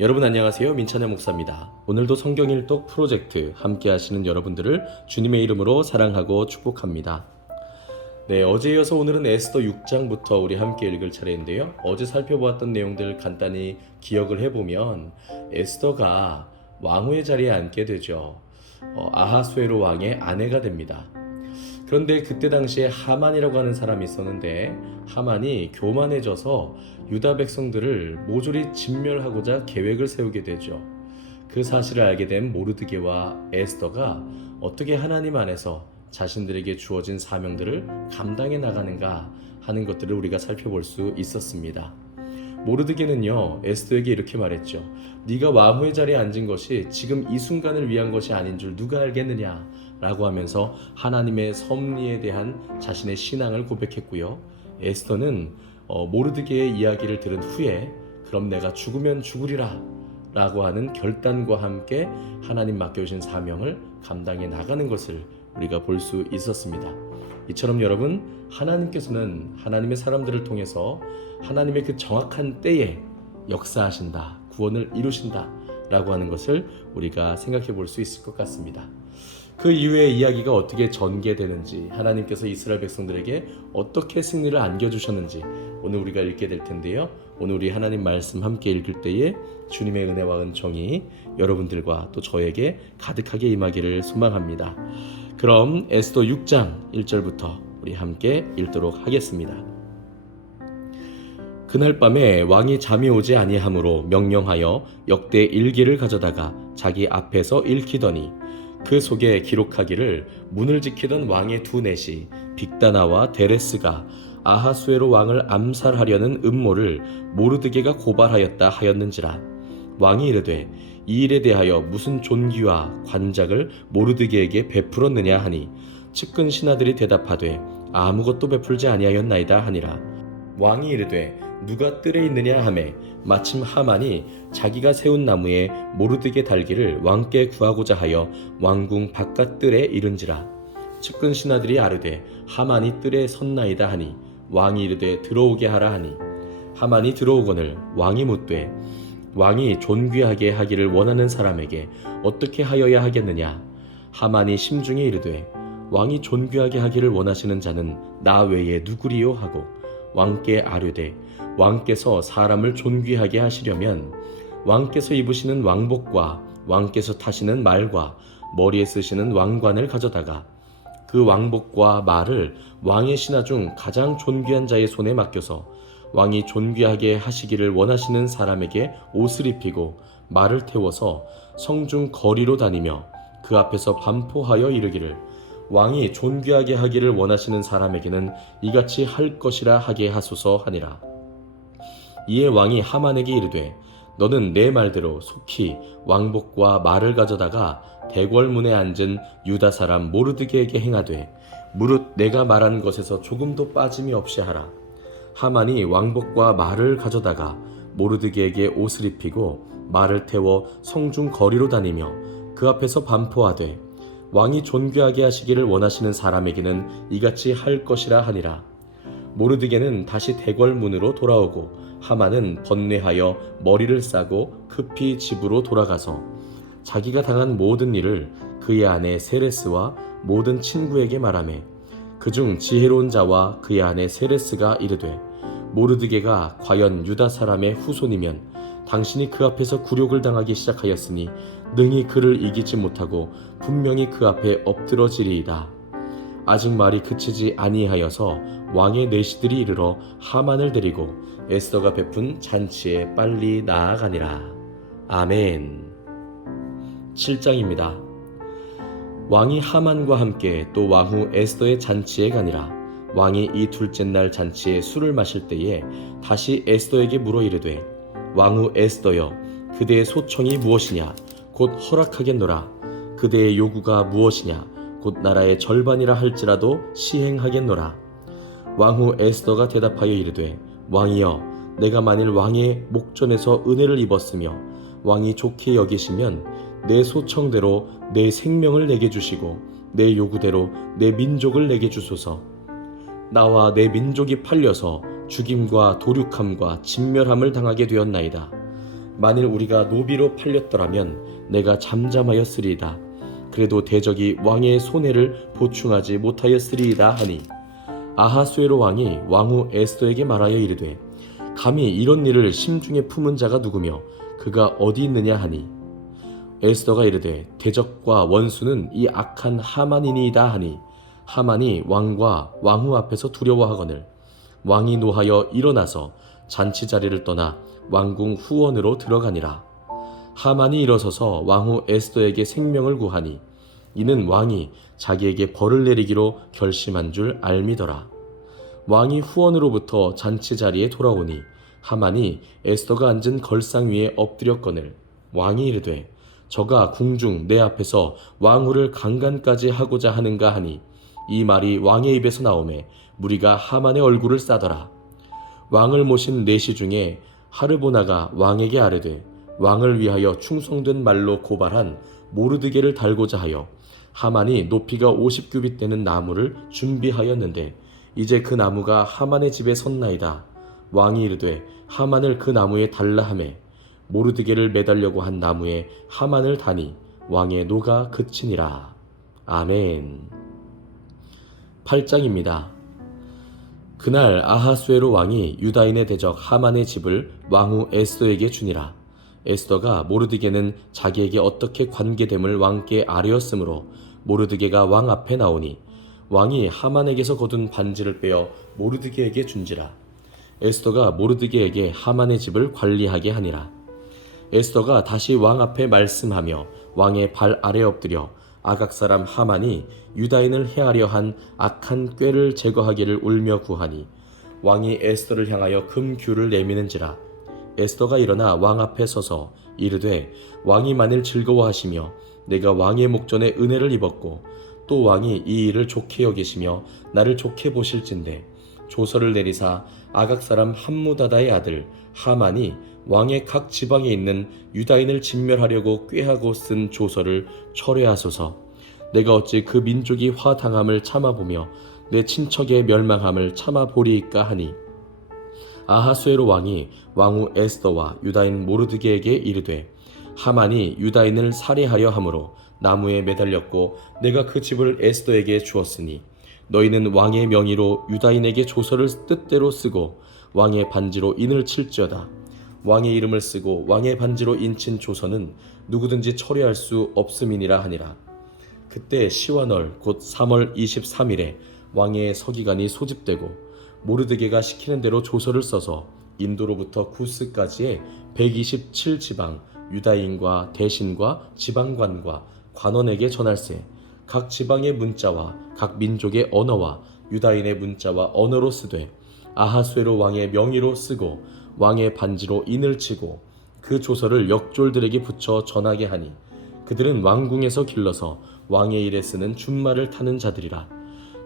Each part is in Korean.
여러분 안녕하세요. 민찬의 목사입니다. 오늘도 성경일독 프로젝트 함께 하시는 여러분들을 주님의 이름으로 사랑하고 축복합니다. 네, 어제 이어서 오늘은 에스더 6장부터 우리 함께 읽을 차례인데요. 어제 살펴보았던 내용들을 간단히 기억을 해보면 에스더가 왕후의 자리에 앉게 되죠. 아하수에로 왕의 아내가 됩니다. 그런데 그때 당시에 하만이라고 하는 사람이 있었는데 하만이 교만해져서 유다 백성들을 모조리 진멸하고자 계획을 세우게 되죠. 그 사실을 알게 된 모르드게와 에스더가 어떻게 하나님 안에서 자신들에게 주어진 사명들을 감당해 나가는가 하는 것들을 우리가 살펴볼 수 있었습니다. 모르드게는요 에스더에게 이렇게 말했죠. 네가 왕후의 자리에 앉은 것이 지금 이 순간을 위한 것이 아닌 줄 누가 알겠느냐 라고 하면서 하나님의 섭리에 대한 자신의 신앙을 고백했고요. 에스더는 모르드게의 이야기를 들은 후에 그럼 내가 죽으면 죽으리라 라고 하는 결단과 함께 하나님 맡겨주신 사명을 감당해 나가는 것을 우리가 볼 수 있었습니다. 이처럼 여러분, 하나님께서는 하나님의 사람들을 통해서 하나님의 그 정확한 때에 역사하신다, 구원을 이루신다 라고 하는 것을 우리가 생각해 볼 수 있을 것 같습니다. 그 이후의 이야기가 어떻게 전개되는지, 하나님께서 이스라엘 백성들에게 어떻게 승리를 안겨주셨는지 오늘 우리가 읽게 될 텐데요. 오늘 우리 하나님 말씀 함께 읽을 때에 주님의 은혜와 은총이 여러분들과 또 저에게 가득하게 임하기를 소망합니다. 그럼 에스더 6장 1절부터 우리 함께 읽도록 하겠습니다. 그날 밤에 왕이 잠이 오지 아니하므로 명령하여 역대 일기를 가져다가 자기 앞에서 읽히더니 그 속에 기록하기를 문을 지키던 왕의 두 넷이 빅다나와 데레스가 아하수에로 왕을 암살하려는 음모를 모르드게가 고발하였다 하였는지라. 왕이 이르되 이 일에 대하여 무슨 존귀와 관작을 모르드게에게 베풀었느냐 하니 측근 신하들이 대답하되 아무것도 베풀지 아니하였나이다 하니라. 왕이 이르되 누가 뜰에 있느냐 하매 마침 하만이 자기가 세운 나무에 모르드게 달기를 왕께 구하고자 하여 왕궁 바깥 뜰에 이른지라. 측근 신하들이 아르되 하만이 뜰에 섰나이다 하니 왕이 이르되 들어오게 하라 하니 하만이 들어오거늘 왕이 묻되 왕이 존귀하게 하기를 원하는 사람에게 어떻게 하여야 하겠느냐. 하만이 심중에 이르되 왕이 존귀하게 하기를 원하시는 자는 나 외에 누구리요 하고 왕께 아뢰되 왕께서 사람을 존귀하게 하시려면 왕께서 입으시는 왕복과 왕께서 타시는 말과 머리에 쓰시는 왕관을 가져다가 그 왕복과 말을 왕의 신하 중 가장 존귀한 자의 손에 맡겨서 왕이 존귀하게 하시기를 원하시는 사람에게 옷을 입히고 말을 태워서 성중 거리로 다니며 그 앞에서 반포하여 이르기를 왕이 존귀하게 하기를 원하시는 사람에게는 이같이 할 것이라 하게 하소서 하니라. 이에 왕이 하만에게 이르되 너는 내 말대로 속히 왕복과 말을 가져다가 대궐문에 앉은 유다 사람 모르드게에게 행하되 무릇 내가 말한 것에서 조금도 빠짐이 없이 하라. 하만이 왕복과 말을 가져다가 모르드게에게 옷을 입히고 말을 태워 성중 거리로 다니며 그 앞에서 반포하되 왕이 존귀하게 하시기를 원하시는 사람에게는 이같이 할 것이라 하니라. 모르드게는 다시 대궐문으로 돌아오고 하만은 번뇌하여 머리를 싸고 급히 집으로 돌아가서 자기가 당한 모든 일을 그의 아내 세레스와 모든 친구에게 말하매 그중 지혜로운 자와 그의 아내 세레스가 이르되 모르드게가 과연 유다 사람의 후손이면 당신이 그 앞에서 굴욕을 당하기 시작하였으니 능히 그를 이기지 못하고 분명히 그 앞에 엎드러지리이다. 아직 말이 그치지 아니하여서 왕의 내시들이 이르러 하만을 데리고 에스더가 베푼 잔치에 빨리 나아가니라. 아멘. 7장입니다. 왕이 하만과 함께 또 왕후 에스더의 잔치에 가니라. 왕이 이 둘째 날 잔치에 술을 마실 때에 다시 에스더에게 물어 이르되 왕후 에스더여 그대의 소청이 무엇이냐 곧 허락하겠노라. 그대의 요구가 무엇이냐 곧 나라의 절반이라 할지라도 시행하겠노라. 왕후 에스더가 대답하여 이르되 왕이여 내가 만일 왕의 목전에서 은혜를 입었으며 왕이 좋게 여기시면 내 소청대로 내 생명을 내게 주시고 내 요구대로 내 민족을 내게 주소서. 나와 내 민족이 팔려서 죽임과 도륙함과 진멸함을 당하게 되었나이다. 만일 우리가 노비로 팔렸더라면 내가 잠잠하였으리이다. 그래도 대적이 왕의 손해를 보충하지 못하였으리이다 하니 아하수에로 왕이 왕후 에스더에게 말하여 이르되 감히 이런 일을 심중에 품은 자가 누구며 그가 어디 있느냐 하니 에스더가 이르되 대적과 원수는 이 악한 하만이니이다 하니 하만이 왕과 왕후 앞에서 두려워하거늘 왕이 노하여 일어나서 잔치 자리를 떠나 왕궁 후원으로 들어가니라. 하만이 일어서서 왕후 에스더에게 생명을 구하니 이는 왕이 자기에게 벌을 내리기로 결심한 줄 알미더라. 왕이 후원으로부터 잔치 자리에 돌아오니 하만이 에스더가 앉은 걸상 위에 엎드렸거늘 왕이 이르되 저가 궁중 내 앞에서 왕후를 강간까지 하고자 하는가 하니 이 말이 왕의 입에서 나오매 무리가 하만의 얼굴을 싸더라. 왕을 모신 내시 중에 하르보나가 왕에게 아뢰되 왕을 위하여 충성된 말로 고발한 모르드게를 달고자 하여 하만이 높이가 50규빗 되는 나무를 준비하였는데 이제 그 나무가 하만의 집에 섰나이다. 왕이 이르되 하만을 그 나무에 달라 하매 모르드게를 매달려고 한 나무에 하만을 다니 왕의 노가 그치니라. 아멘. 8장입니다. 그날 아하수에로 왕이 유다인의 대적 하만의 집을 왕후 에스더에게 주니라. 에스더가 모르드게는 자기에게 어떻게 관계됨을 왕께 아뢰었으므로 모르드게가 왕 앞에 나오니 왕이 하만에게서 거둔 반지를 빼어 모르드게에게 준지라. 에스더가 모르드게에게 하만의 집을 관리하게 하니라. 에스더가 다시 왕 앞에 말씀하며 왕의 발 아래 엎드려 아각 사람 하만이 유다인을 해하려 한 악한 꾀를 제거하기를 울며 구하니 왕이 에스더를 향하여 금규를 내미는지라. 에스더가 일어나 왕 앞에 서서 이르되 왕이 만일 즐거워하시며 내가 왕의 목전에 은혜를 입었고 또 왕이 이 일을 좋게 여기시며 나를 좋게 보실진대 조서를 내리사 아각 사람 함무다다의 아들 하만이 왕의 각 지방에 있는 유다인을 진멸하려고 꾀하고 쓴 조서를 철회하소서. 내가 어찌 그 민족이 화당함을 참아보며 내 친척의 멸망함을 참아보리이까 하니 아하수에로 왕이 왕후 에스더와 유다인 모르드게에게 이르되 하만이 유다인을 살해하려 함으로 나무에 매달렸고 내가 그 집을 에스더에게 주었으니 너희는 왕의 명의로 유다인에게 조서를 뜻대로 쓰고 왕의 반지로 인을 칠지어다. 왕의 이름을 쓰고 왕의 반지로 인친 조서는 누구든지 철회할 수 없음이니라 하니라. 그때 시완월 곧 3월 23일에 왕의 서기관이 소집되고 모르드게가 시키는 대로 조서를 써서 인도로부터 구스까지의 127지방 유다인과 대신과 지방관과 관원에게 전할세. 각 지방의 문자와 각 민족의 언어와 유다인의 문자와 언어로 쓰되 아하수에로 왕의 명의로 쓰고 왕의 반지로 인을 치고 그 조서를 역졸들에게 붙여 전하게 하니 그들은 왕궁에서 길러서 왕의 일에 쓰는 준말을 타는 자들이라.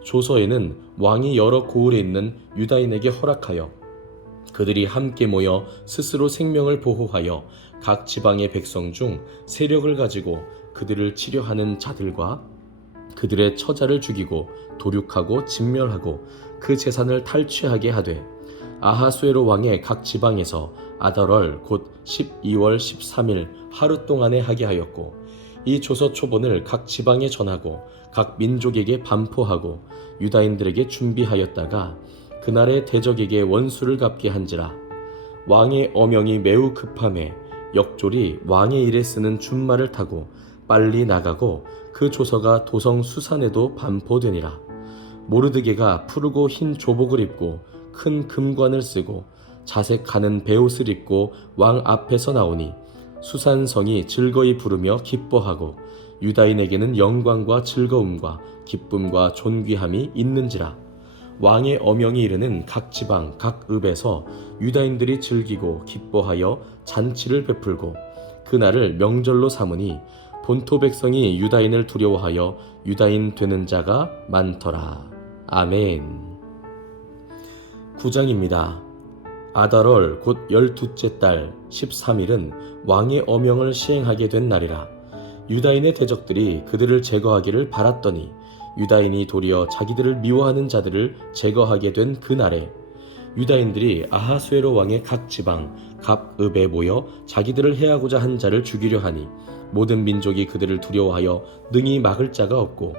조서에는 왕이 여러 고을에 있는 유다인에게 허락하여 그들이 함께 모여 스스로 생명을 보호하여 각 지방의 백성 중 세력을 가지고 그들을 치려하는 자들과 그들의 처자를 죽이고 도륙하고 진멸하고 그 재산을 탈취하게 하되 아하수에로 왕의 각 지방에서 아달월 곧 12월 13일 하루 동안에 하게 하였고 이 조서 초본을 각 지방에 전하고 각 민족에게 반포하고 유다인들에게 준비하였다가 그날의 대적에게 원수를 갚게 한지라. 왕의 어명이 매우 급함에 역졸이 왕의 일에 쓰는 준말을 타고 빨리 나가고 그 조서가 도성 수산에도 반포되니라. 모르드게가 푸르고 흰 조복을 입고 큰 금관을 쓰고 자색 가는 베옷을 입고 왕 앞에서 나오니 수산성이 즐거이 부르며 기뻐하고 유다인에게는 영광과 즐거움과 기쁨과 존귀함이 있는지라. 왕의 어명이 이르는 각 지방 각 읍에서 유다인들이 즐기고 기뻐하여 잔치를 베풀고 그날을 명절로 삼으니 본토 백성이 유다인을 두려워하여 유다인 되는 자가 많더라. 아멘. 9장입니다. 아달월 곧 12째 달 13일은 왕의 어명을 시행하게 된 날이라. 유다인의 대적들이 그들을 제거하기를 바랐더니 유다인이 도리어 자기들을 미워하는 자들을 제거하게 된 그날에 유다인들이 아하수에로 왕의 각 지방 갑읍에 모여 자기들을 해하고자 한 자를 죽이려 하니 모든 민족이 그들을 두려워하여 능히 막을 자가 없고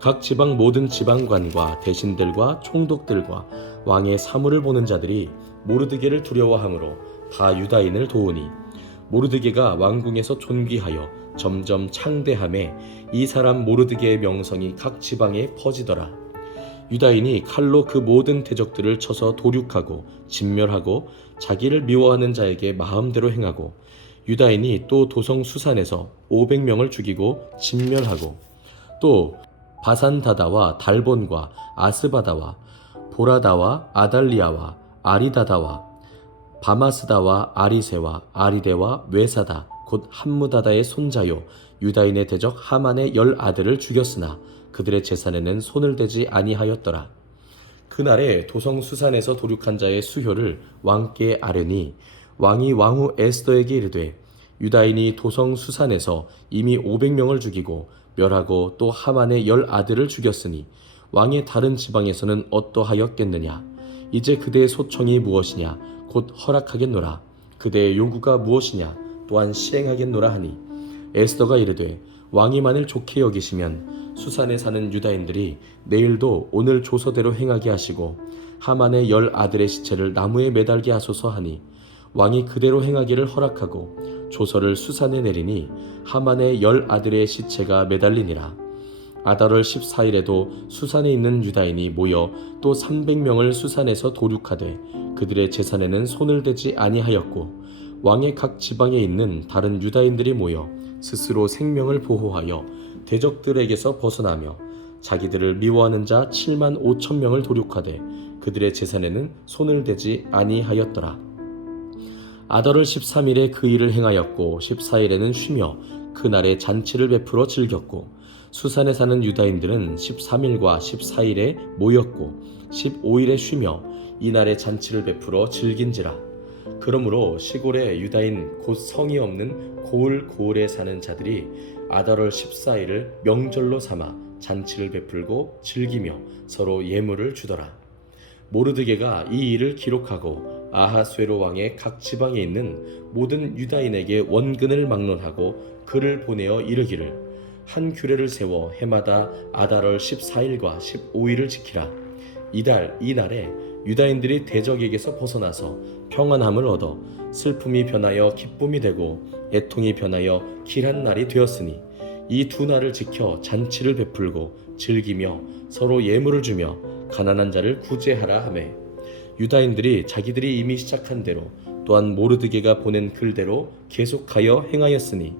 각 지방 모든 지방관과 대신들과 총독들과 왕의 사물을 보는 자들이 모르드게를 두려워하므로 다 유다인을 도우니 모르드게가 왕궁에서 존귀하여 점점 창대함에 이 사람 모르드게의 명성이 각 지방에 퍼지더라. 유다인이 칼로 그 모든 대적들을 쳐서 도륙하고 진멸하고 자기를 미워하는 자에게 마음대로 행하고 유다인이 또 도성 수산에서 500명을 죽이고 진멸하고 또 바산다다와 달본과 아스바다와 보라다와 아달리아와 아리다다와 바마스다와 아리세와 아리데와 외사다 곧 함무다다의 손자요 유다인의 대적 하만의 10아들을 죽였으나 그들의 재산에는 손을 대지 아니하였더라. 그날에 도성 수산에서 도륙한 자의 수효를 왕께 아뢰니 왕이 왕후 에스더에게 이르되 유다인이 도성 수산에서 이미 500명을 죽이고 멸하고 또 하만의 10아들을 죽였으니 왕의 다른 지방에서는 어떠하였겠느냐. 이제 그대의 소청이 무엇이냐 곧 허락하겠노라. 그대의 요구가 무엇이냐 또한 시행하겠노라 하니 에스더가 이르되 왕이 만일 좋게 여기시면 수산에 사는 유다인들이 내일도 오늘 조서대로 행하게 하시고 하만의 10아들의 시체를 나무에 매달게 하소서 하니 왕이 그대로 행하기를 허락하고 조서를 수산에 내리니 하만의 10아들의 시체가 매달리니라. 아달월 14일에도 수산에 있는 유다인이 모여 또 300명을 수산에서 도륙하되 그들의 재산에는 손을 대지 아니하였고 왕의 각 지방에 있는 다른 유다인들이 모여 스스로 생명을 보호하여 대적들에게서 벗어나며 자기들을 미워하는 자 7만 5천 명을 도륙하되 그들의 재산에는 손을 대지 아니하였더라. 아달월 13일에 그 일을 행하였고 14일에는 쉬며 그날에 잔치를 베풀어 즐겼고 수산에 사는 유다인들은 13일과 14일에 모였고 15일에 쉬며 이날에 잔치를 베풀어 즐긴지라. 그러므로 시골의 유다인 곧 성이 없는 고을에 사는 자들이 아달월 14일을 명절로 삼아 잔치를 베풀고 즐기며 서로 예물을 주더라. 모르드게가 이 일을 기록하고 아하수에로 왕의 각 지방에 있는 모든 유다인에게 원근을 막론하고 글을 보내어 이르기를 한 규례를 세워 해마다 아달월 14일과 15일을 지키라. 이날에 유다인들이 대적에게서 벗어나서 평안함을 얻어 슬픔이 변하여 기쁨이 되고 애통이 변하여 길한 날이 되었으니 이 두 날을 지켜 잔치를 베풀고 즐기며 서로 예물을 주며 가난한 자를 구제하라 하매 유다인들이 자기들이 이미 시작한 대로 또한 모르드게가 보낸 글대로 계속하여 행하였으니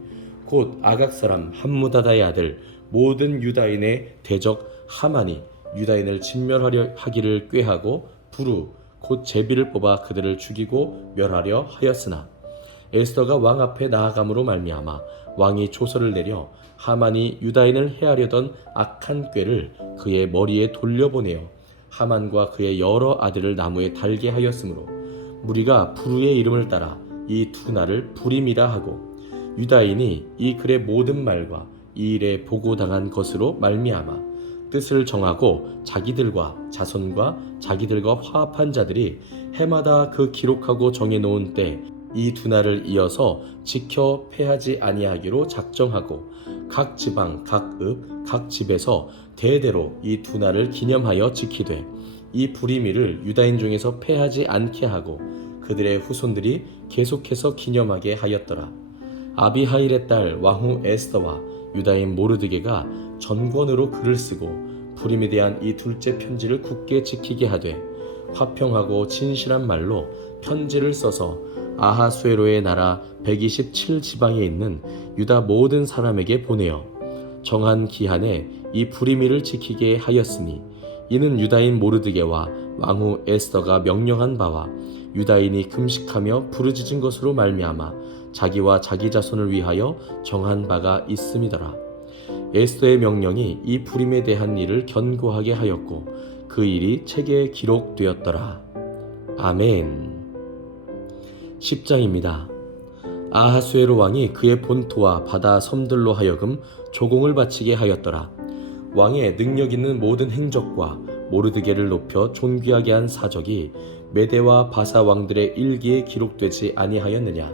곧 아각 사람 함무다다의 아들 모든 유다인의 대적 하만이 유다인을 진멸하려 하기를 꾀하고 부르 곧 제비를 뽑아 그들을 죽이고 멸하려 하였으나 에스더가 왕 앞에 나아감으로 말미암아 왕이 조서를 내려 하만이 유다인을 해하려던 악한 꾀를 그의 머리에 돌려보내어 하만과 그의 여러 아들을 나무에 달게 하였으므로 무리가 부르의 이름을 따라 이 두 날을 부림이라 하고 유다인이 이 글의 모든 말과 이 일에 보고당한 것으로 말미암아 뜻을 정하고 자기들과 자손과 자기들과 화합한 자들이 해마다 그 기록하고 정해놓은 때 이 두 날을 이어서 지켜 패하지 아니하기로 작정하고 각 지방, 각 읍, 각 집에서 대대로 이 두 날을 기념하여 지키되 이 부리미를 유다인 중에서 패하지 않게 하고 그들의 후손들이 계속해서 기념하게 하였더라. 아비하일의 딸 왕후 에스더와 유다인 모르드게가 전권으로 글을 쓰고 부림에 대한 이 둘째 편지를 굳게 지키게 하되 화평하고 진실한 말로 편지를 써서 아하수에로의 나라 127지방에 있는 유다 모든 사람에게 보내어 정한 기한에 이 부리미를 지키게 하였으니 이는 유다인 모르드게와 왕후 에스더가 명령한 바와 유다인이 금식하며 부르짖은 것으로 말미암아 자기와 자기 자손을 위하여 정한 바가 있음이더라. 에스더의 명령이 이 부림에 대한 일을 견고하게 하였고 그 일이 책에 기록되었더라. 아멘. 10장입니다. 아하수에로 왕이 그의 본토와 바다 섬들로 하여금 조공을 바치게 하였더라. 왕의 능력 있는 모든 행적과 모르드게를 높여 존귀하게 한 사적이 메대와 바사 왕들의 일기에 기록되지 아니하였느냐?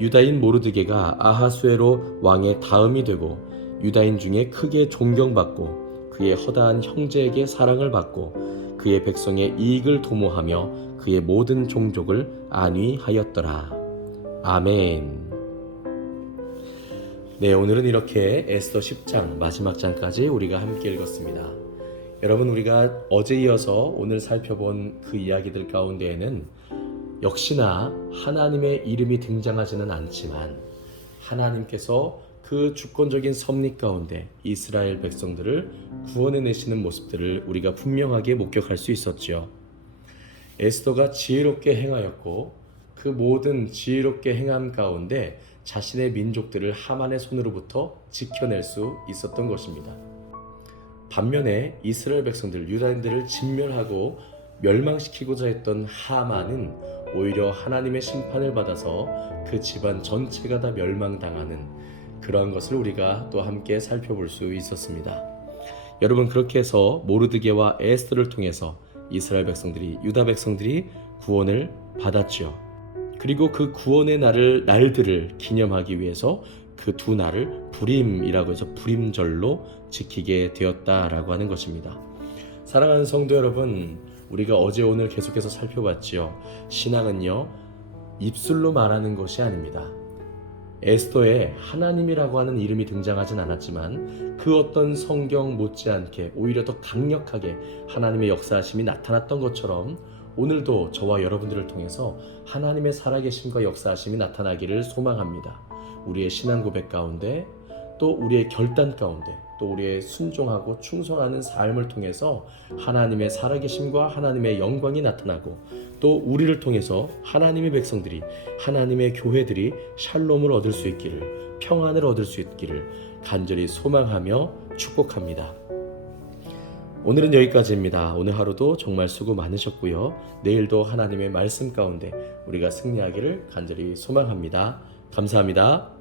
유다인 모르드게가 아하수에로 왕의 다음이 되고 유다인 중에 크게 존경받고 그의 허다한 형제에게 사랑을 받고 그의 백성의 이익을 도모하며 그의 모든 종족을 안위하였더라. 아멘. 네, 오늘은 이렇게 에스더 10장 마지막 장까지 우리가 함께 읽었습니다. 여러분, 우리가 어제 이어서 오늘 살펴본 그 이야기들 가운데에는 역시나 하나님의 이름이 등장하지는 않지만 하나님께서 그 주권적인 섭리 가운데 이스라엘 백성들을 구원해내시는 모습들을 우리가 분명하게 목격할 수 있었죠. 에스더가 지혜롭게 행하였고 그 모든 지혜롭게 행함 가운데 자신의 민족들을 하만의 손으로부터 지켜낼 수 있었던 것입니다. 반면에 이스라엘 백성들, 유다인들을 진멸하고 멸망시키고자 했던 하만은 오히려 하나님의 심판을 받아서 그 집안 전체가 다 멸망당하는 그러한 것을 우리가 또 함께 살펴볼 수 있었습니다. 여러분, 그렇게 해서 모르드게와 에스더를 통해서 이스라엘 백성들이, 유다 백성들이 구원을 받았죠. 그리고 그 구원의 날들을 기념하기 위해서 그 두 날을 부림이라고 해서 부림절로 지키게 되었다라고 하는 것입니다. 사랑하는 성도 여러분, 우리가 어제 오늘 계속해서 살펴봤지요. 신앙은요, 입술로 말하는 것이 아닙니다. 에스더에 하나님이라고 하는 이름이 등장하진 않았지만 그 어떤 성경 못지않게 오히려 더 강력하게 하나님의 역사하심이 나타났던 것처럼 오늘도 저와 여러분들을 통해서 하나님의 살아계심과 역사하심이 나타나기를 소망합니다. 우리의 신앙 고백 가운데, 또 우리의 결단 가운데, 또 우리의 순종하고 충성하는 삶을 통해서 하나님의 살아계심과 하나님의 영광이 나타나고, 또 우리를 통해서 하나님의 백성들이, 하나님의 교회들이 샬롬을 얻을 수 있기를, 평안을 얻을 수 있기를 간절히 소망하며 축복합니다. 오늘은 여기까지입니다. 오늘 하루도 정말 수고 많으셨고요. 내일도 하나님의 말씀 가운데 우리가 승리하기를 간절히 소망합니다. 감사합니다.